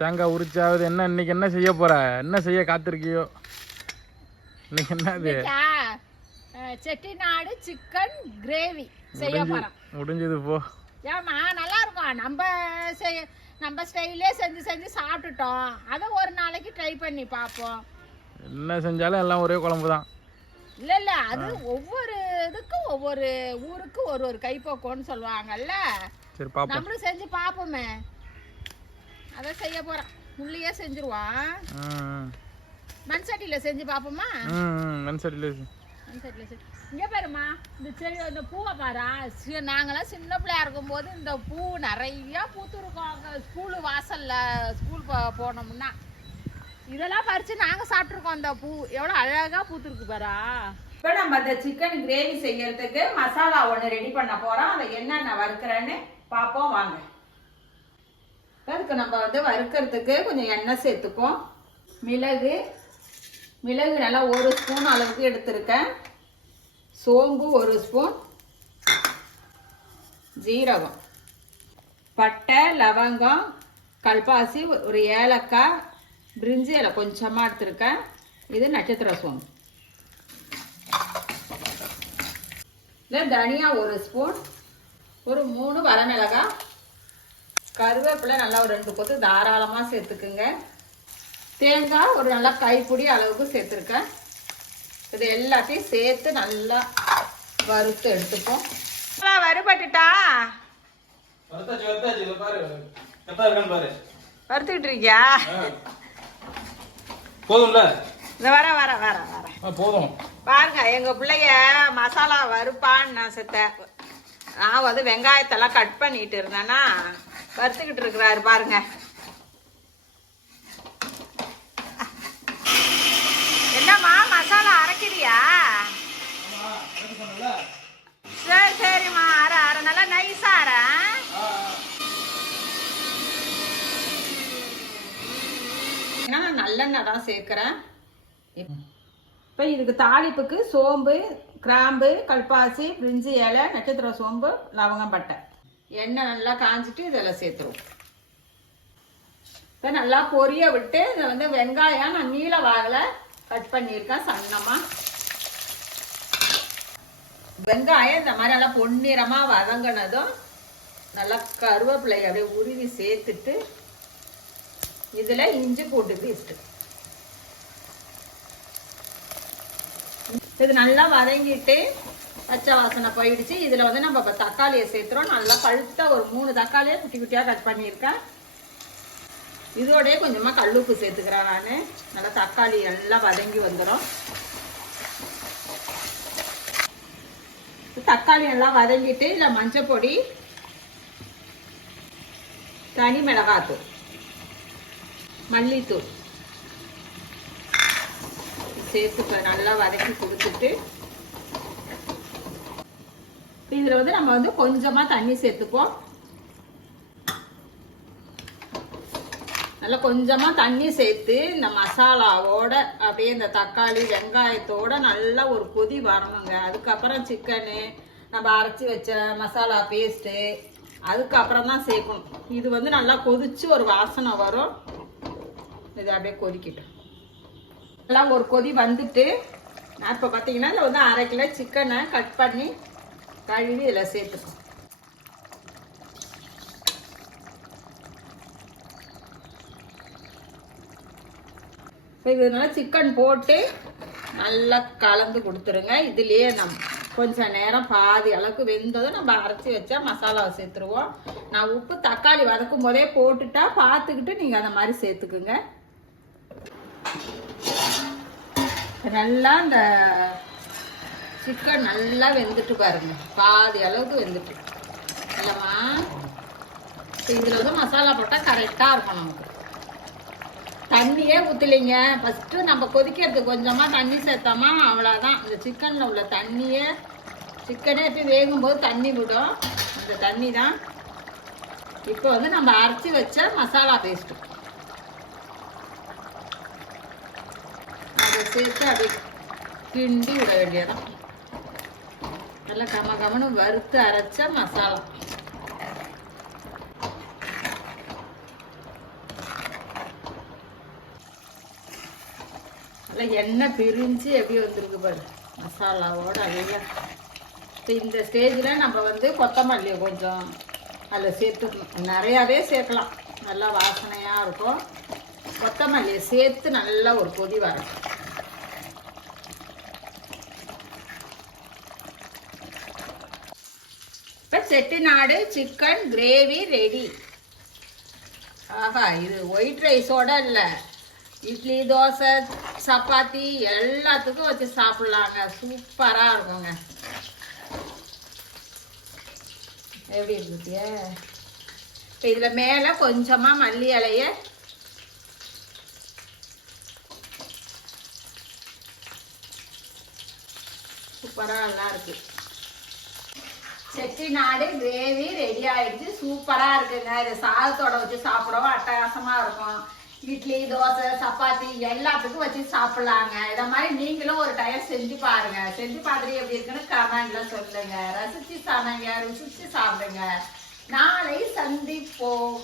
தேங்காய் உரிச்சாவது. என்ன இன்னைக்கு என்ன செய்ய போற? என்ன செய்ய காத்திருக்கியோ? இன்னைக்கு என்னது? செட்டிநாடு சிக்கன் கிரேவி செய்ய போறோம். முடிஞ்சது போ. ஏமா நல்லா இருக்கும். நம்ம ஸ்டைலே செஞ்சு செஞ்சு சாப்பிட்டுட்டோம். அதை ஒரு நாளைக்கு ட்ரை பண்ணி பார்ப்போம். என்ன செஞ்சாலும் எல்லாம் ஒரே குழம்பு தான். இல்ல அது ஒவ்வொரு இதுக்கும் ஒவ்வொரு ஊருக்கு ஒரு ஒரு கைப்போக்கோன்னு சொல்லுவாங்கல்ல. சரி பாப்போம். நம்மளும் செஞ்சு பாப்போமே. அத செய்ய போறோம். உள்ளியே செஞ்சிருவான். மண் சட்டியில செஞ்சு பாப்போமா? மண் சட்டியில இங்க பாருமா, இந்த செடி இந்த பூவை பாரா. நாங்கெல்லாம் சின்ன பிள்ளையா இருக்கும் போது இந்த பூ நிறைய பூத்துருக்கோம். ஸ்கூலு வாசல்ல ஸ்கூல் போனோம்னா இதெல்லாம் பறிச்சு நாங்க சாப்பிட்டுருக்கோம். அந்த பூ எவ்வளவு அழகா பூத்துருக்கு பாரா. இப்ப நம்ம இந்த சிக்கன் கிரேவி செய்யறதுக்கு மசாலா ஒண்ணு ரெடி பண்ண போறோம். அதை என்னென்ன வறுக்கிறேன்னு பாப்போம் வாங்க. அதுக்கு நம்ம வறுக்கிறதுக்கு கொஞ்சம் எண்ணெய் சேர்த்துப்போம். மிளகு நல்லா 1 ஸ்பூன் அளவுக்கு எடுத்திருக்கேன். சோம்பு 1 ஸ்பூன், ஜீரகம், பட்டை, லவங்கம், கல்பாசி, ஒரு ஏலக்காய், பிரிஞ்சி இலை கொஞ்சமாக எடுத்திருக்கேன். இது நட்சத்திர சோம்பு. இல்லை தனியா 1 ஸ்பூன், ஒரு 3 வரமிளகாய், கருவேப்பிலை நல்லா ஒரு 2 கொத்து தாராளமாக சேர்த்துக்குங்க. தேங்காய் ஒரு நல்லா கைப்பிடி அளவுக்கு சேர்த்துருக்கேன். இது எல்லாத்தையும் சேர்த்து நல்லா வறுத்து எடுத்துப்போம். வறுபட்டுட்டா வறுத்துக்கிட்டு இருக்கியா? போதும்ல? வர வர வர வர போதும். பாருங்க, எங்க பிள்ளைய மசாலா வறுப்பான்னு நான் செத்தேன். நான் வெங்காயத்தெல்லாம் கட் பண்ணிட்டு இருந்தேன்னா வறுத்துக்கிட்டு இருக்கிறாரு பாருங்க. என்னம்மா மசாலா அரைக்கிறியா? சரி சரிம்மா, அரை நல்லா நைஸா அரை. நான் நல்லெண்ணெய் தான் சேர்க்கிறேன். இப்போ இதுக்கு தாளிப்புக்கு சோம்பு, கிராம்பு, கல்பாசி, பிரிஞ்சி இலை, நட்சத்திர சோம்பு, லவங்கம், பட்டை. எண்ணெய் நல்லா காஞ்சிட்டு இதெல்லாம் சேர்த்துருவோம். இப்போ நல்லா பொரிய விட்டு இதை வெங்காயம் நான் நீல வாகல கட் பண்ணியிருக்கேன் சன்னமாக. வெங்காயம் இந்த மாதிரி நல்லா பொன்னிறமாக வதங்கினதும் நல்லா கருவேப்பிலை அப்படியே உருவி சேர்த்துட்டு இதில் இஞ்சி பூண்டு பேஸ்ட்டு இது நல்லா வதங்கிட்டு பச்சை வாசனை போயிடுச்சு. இதில் நம்ம இப்போ தக்காளியை சேர்த்துறோம். நல்லா பழுத்த ஒரு 3 தக்காளியை குட்டி குட்டியாக கட் பண்ணியிருக்கேன். இதோடய கொஞ்சமாக கல்லுப்பு சேர்த்துக்கிறேன் நான். நல்லா தக்காளி எல்லாம் வதங்கி வந்துடும். தக்காளி எல்லாம் வதங்கிட்டு இதில் மஞ்சள் பொடி, தனி மிளகாத்தூள், மல்லித்தூள் சேர்த்து நல்லா வதக்கி கொடுத்துட்டு இதில் நம்ம கொஞ்சமாக தண்ணி சேர்த்துப்போம். நல்லா கொஞ்சமாக தண்ணி சேர்த்து இந்த மசாலாவோட அப்படியே இந்த தக்காளி வெங்காயத்தோட நல்லா ஒரு கொதி வரணுங்க. அதுக்கப்புறம் சிக்கனு நம்ம அரைச்சி வச்ச மசாலா பேஸ்ட்டு அதுக்கப்புறம் தான் சேர்க்கணும். இது நல்லா கொதிச்சு ஒரு வாசனை வரும். இது அப்படியே கொதிக்கிட்டோம். எல்லாம் ஒரு கொதி வந்துட்டு நான் இப்போ பார்த்தீங்கன்னா இதில் 1/2 கிலோ சிக்கனை கட் பண்ணி கழுவி இதில் சேர்த்துக்கணும். இதனால சிக்கன் போட்டு நல்லா கலந்து கொடுத்துருங்க. இதுலேயே கொஞ்சம் நேரம் பாதி அளவுக்கு வெந்ததும் நம்ம அரைச்சி வச்சா மசாலாவை சேர்த்துருவோம். நான் உப்பு தக்காளி வதக்கும் போதே போட்டுட்டா பார்த்துக்கிட்டு நீங்கள் அந்த மாதிரி சேர்த்துக்குங்க. நல்லா இந்த சிக்கன் நல்லா வெந்துட்டு பாருங்க, பாதி அளவுக்கு வெந்துட்டு இல்லைம்மா. இதில் மசாலா போட்டால் கரெக்டாக இருக்கும். நமக்கு தண்ணியே ஊற்றலைங்க. ஃபஸ்ட்டு நம்ம கொதிக்கிறதுக்கு கொஞ்சமாக தண்ணி சேர்த்தோமா அவ்வளோதான். இந்த சிக்கனில் உள்ள தண்ணியே சிக்கனே எப்பயும் வேகும்போது தண்ணி விடும். அந்த தண்ணி தான் இப்போ நம்ம அரைச்சி வச்ச மசாலா பேஸ்ட்டு அதை சேர்த்து அப்படியே கிண்டி விட வேண்டியதான். நல்லா கமன்னு வறுத்து அரைச்ச மசாலா. இல்லை எண்ணெய் பிரிஞ்சு எப்படி வந்திருக்கு பாரு மசாலாவோட அதெல்லாம். இப்போ இந்த ஸ்டேஜில் நம்ம வந்து கொத்தமல்லி கொஞ்சம் அதில் சேர்த்துக்கணும். நிறையாவே சேர்க்கலாம், நல்லா வாசனையாக இருக்கும். கொத்தமல்லியை சேர்த்து நல்லா ஒரு கொதி வரும். இப்போ செட்டிநாடு சிக்கன் கிரேவி ரெடி. ஆஹா, இது ஒயிட் ரைஸோட இல்லை, இட்லி தோசை சப்பாத்தி எல்லாத்துக்கும் வச்சு சாப்பிட்லாங்க. சூப்பராக இருக்குங்க. எப்படி இருக்குதிய? இப்போ இதில் மேலே கொஞ்சமாக மல்லி இலைய சூப்பராக நல்லா இருக்கு. செட்டிநாடு கிரேவி ரெடி ஆயிடுச்சு. சூப்பராக இருக்குங்க. இதை சாதத்தோட வச்சு சாப்பிடவும் அட்டகாசமாக இருக்கும். இட்லி தோசை சப்பாத்தி எல்லாத்துக்கும் வச்சு சாப்பிடலாங்க. இதை மாதிரி நீங்களும் ஒரு டைம் செஞ்சு பாருங்க. செஞ்சு பார்த்துட்டு எப்படி இருக்குன்னு கமெண்ட்ல சொல்லுங்க. ரசிச்சு சாப்பிடுங்க, ருசிச்சு சாப்பிடுங்க. நாளை சந்திப்போம்.